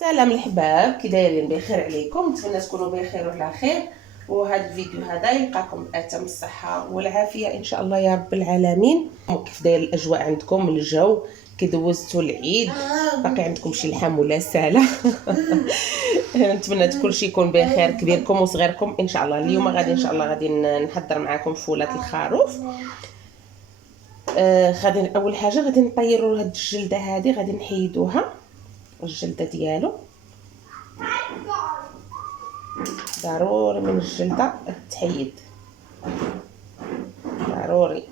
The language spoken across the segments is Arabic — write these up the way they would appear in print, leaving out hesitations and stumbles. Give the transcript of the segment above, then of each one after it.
سلام الحباب، كي دايرين؟ بخير عليكم، نتمنى تكونوا بخير وعلى خير. وهذا الفيديو هذا يلقاكم بأتم الصحه والعافيه ان شاء الله يا رب العالمين. كيف داير الاجواء عندكم؟ الجو كي دوزتوا العيد؟ باقي عندكم شي لحم ولا ساله؟ نتمنى كل شيء يكون بخير، كبيركم وصغيركم ان شاء الله. اليوم غادي ان شاء الله غادي نحضر معكم فولات الخروف. غادي اول حاجه غادي نطيروا هاد الجلده هذه، غادي نحيدوها الجلده ديالو. ضروري من الجلده تحيد، ضروري.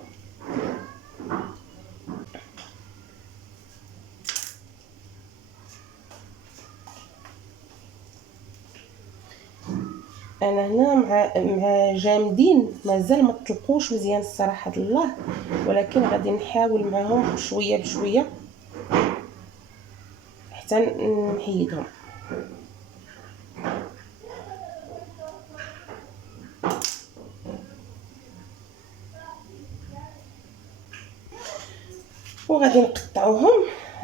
انا هنا مع جامدين، مازال ما طلقوش مزيان الصراحه الله، ولكن غادي نحاول معهم شويه بشويه حتى نحيدهم. وغادي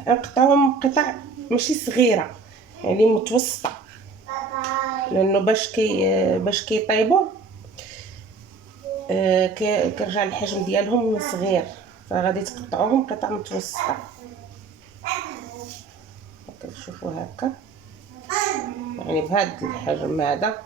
نقطعوهم قطع ماشي صغيره، يعني متوسطه، لانه باش كيطيبوا كيرجع الحجم ديالهم صغير، فغادي تقطعوهم قطع متوسطه. كتشوفوا هكا، يعني بهذا الحجم هذا.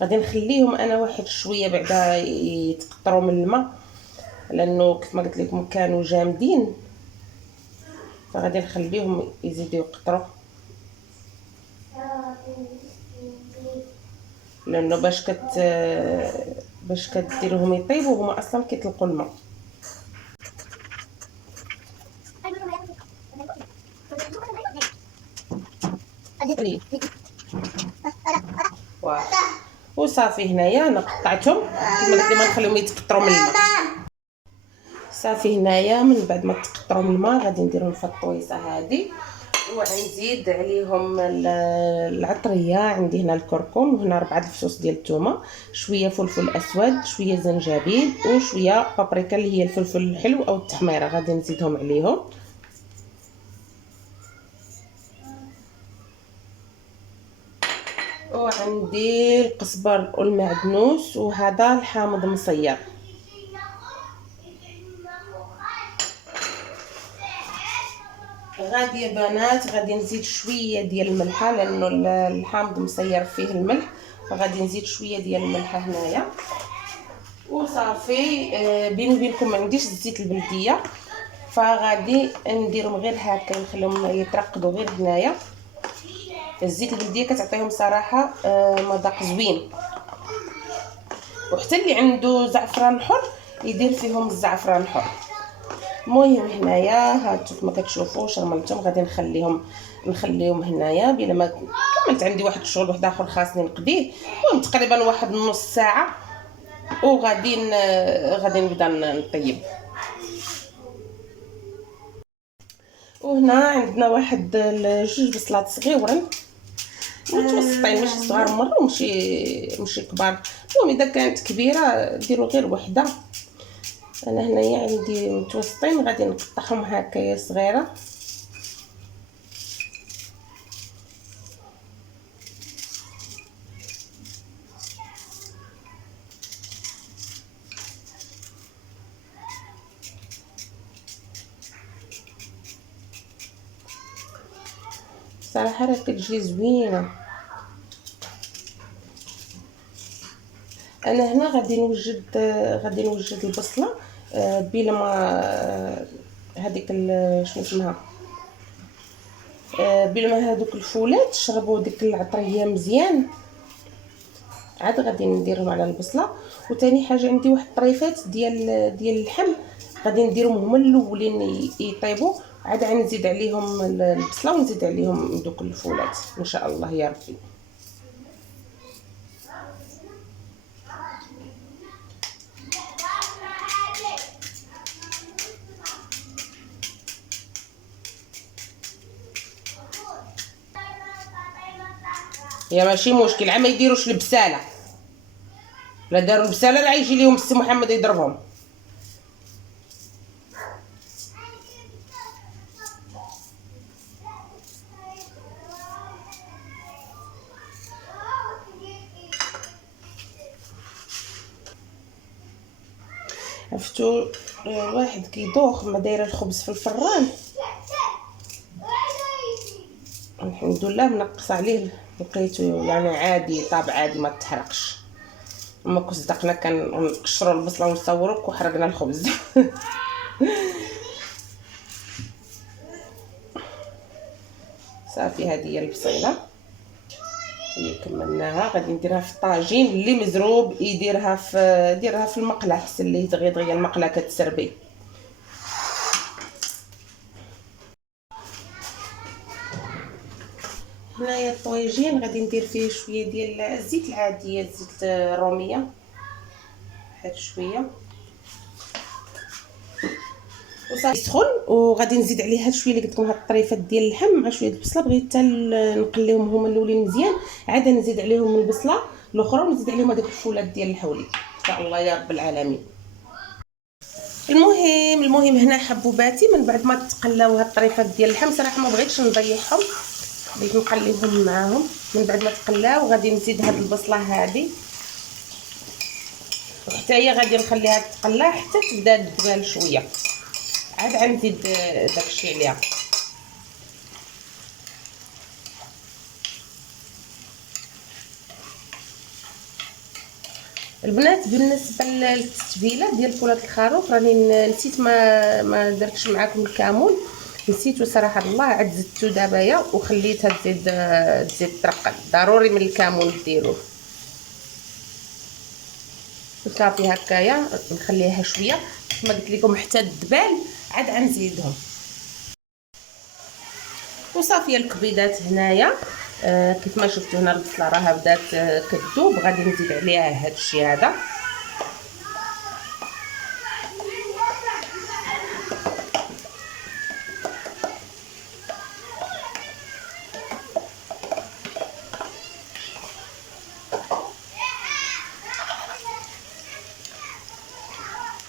غادي نخليهم انا واحد شويه بعدا يتقطروا من الماء، لانه كيف ما قلت لكم كانوا جامدين، فغادي نخليهم يزيدوا يقطروا، لانه باش كديروهم يطيبوا هما اصلا كيطلقوا الماء. وصافي هنايا انا قطعتهم كما قلت، ما نخليهم يتقطروا من الماء. صافي هنايا من بعد ما تقطروا من الماء غادي نديرهم في الطويصه هذه، وغنزيد عليهم العطريه. عندي هنا الكركم، وهنا 4 الفصوص ديال الثومه، شويه فلفل اسود، شويه زنجبيل، وشويه بابريكا اللي هي الفلفل الحلو او التحميره، غادي نزيدهم عليهم. وعندي القزبر والمعدنوس، وهذا الحامض مصير. غادي يا بنات غادي نزيد شويه ديال الملحه، لانه الحامض مصير فيه الملح، فغادي نزيد شويه ديال الملحه هنايا. وصافي بيني وبينكم ما عنديش الزيت البلديه، فغادي نديرهم غير هكا، نخليهم يترقدوا غير هنايا. الزيت البلديه كتعطيهم صراحه مذاق زوين. وحتى اللي عنده زعفران حر يدير فيهم الزعفران حر. المهم هنايا هانتو كما كتشوفوا شرملتهم، غادي نخليهم هنايا بلا ما كملت. عندي واحد الشغل واحد اخر خاصني نقضيه، المهم تقريبا واحد نص ساعه، غادي نبدا نطيب. وهنا عندنا واحد جوج بصلات صغيورين متوسطين، ماشي صغار مره وماشي كبار. المهم اذا كانت كبيره ديروا غير وحده. انا هنايا عندي متوسطين، غادي نقطعهم هكايا صغيره. صراحه راه كتجي زوينه. انا هنا غادي نوجد البصله بلا ما هذيك شنو اسمها، بلا ما هذوك الفولات شربوا ديك العطريه مزيان، عاد غادي نديرهم على البصله. وثاني حاجه عندي واحد الطريفات ديال اللحم، غادي نديرهم هما الاولين يطيبوا، عاد غنزيد عليهم البصله ونزيد عليهم دوك الفولات ان شاء الله يا ربي. هي ماشي مشكل، عا ما يديروش البساله. لا داروا البساله راه يجي ليهم السي محمد يضربهم. عرفتوا الواحد كيدوخ ما دايره الخبز في الفران، الحمد لله منقص عليه لقيته يعني عادي، طاب عادي ما تحرقش. اما كنت صدقنا كنقشروا البصله ونصوروك وحرقنا الخبز. صافي هذه هي البصيله هي كملناها. غادي نديرها في الطاجين اللي مزروب يديرها في المقله حسن ليه دغيا المقله كتسربي. هنايا الطويجين غادي ندير فيه شويه ديال الزيت العاديه، الزيت الروميه، واحد شويه وصافي يسخن. وغادي نزيد عليه هاد شويه اللي قلت لكم هاد الطريفات ديال اللحم مع شويه البصله، بغيت حتى نقليهم هما الاولين مزيان، عاد نزيد عليهم البصله الاخرى ونزيد عليهم هذاك الفولاد ديال الحولي ان شاء الله يا رب العالمين. المهم هنا حبوباتي من بعد ما تقلاو هاد الطريفات ديال اللحم، صراحه ما بغيتش نضيعهم، بغيت نقليهم معاهم. من بعد ما تقلاو غادي نزيد هاد البصله هذه وحتى هي غادي نخليها تقلى حتى تبدا تدبال شويه، عاد غنزيد داكشي عليها. البنات بالنسبه للتتبيله ديال فولاد الخروف راني نسيت ما درتش معكم الكمون، نسيتو صراحه الله، عاد زدتو دابايا وخليتها تزيد ترقد. ضروري من الكمون ديروه. وصافي هكايا نخليها شويه كما قلت لكم حتى تدبال، عاد غنزيدهم. وصافي الكبيدات هنايا كيف ما شفتوا هنا البصله راها بدات كتذوب، غادي نزيد عليها هذا الشيء هذا.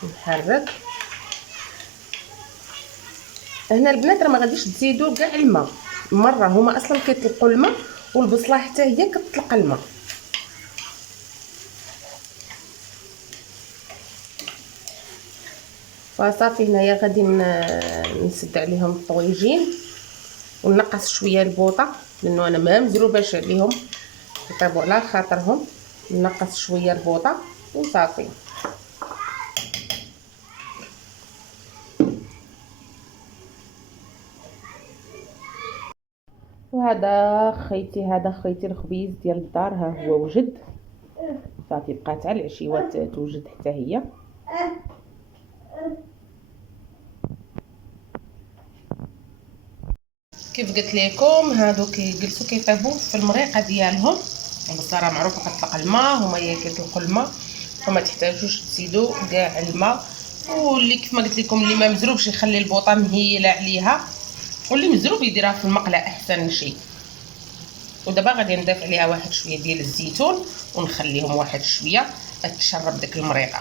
نحرك هنا البنات، راه ما غاديش تزيدوا كاع الماء مره، هما اصلا كيطلقوا الماء والبصله حتى هي كتطلق الماء. فصافي هنايا غادي نسد عليهم الطويجين ونقص شويه البوطه، لانه انا ما مزروباش عليهم يطيبوا على خاطرهم، نقص شويه البوطه وصافي. وهذا خيتي الخبيز ديال الدار، ها هو وجد. صافي بقات على العشيوات توجد حتى هي. كيف قلت لكم هادو كيجلسوا كيطيبوا في المريقه ديالهم، البصاره معروفه كتطلق الماء، هما كيطلقوا الماء فما تحتاجوش تزيدوا كاع الماء. واللي كيف ما قلت لكم اللي ما مزروبش يخلي البوطه مهيله عليها، واللي مزروب يديرها في المقله احسن شيء. ودابا غادي نضيف عليها واحد شويه ديال الزيتون ونخليهم واحد شويه تشرب داك المريقه.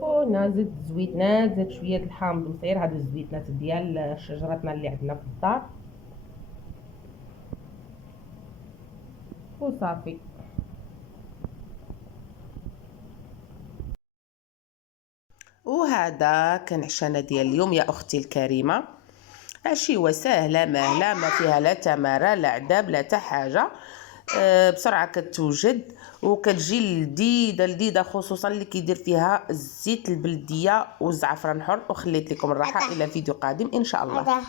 وهنا زدت الزويتنات، زدت شويه الحامض المصير، هادو الزويتنات ديال شجرتنا اللي عندنا في الدار. وصافي وهذا كان عشانا ديال اليوم يا اختي الكريمه. عشيوه سهله ماهله، ما فيها لا تماره لا عذاب لا حتى حاجه، بسرعه كتوجد وكتجي لذيذه خصوصا اللي كيدير فيها الزيت البلديه والزعفران الحر. وخليت لكم الراحه الى فيديو قادم ان شاء الله.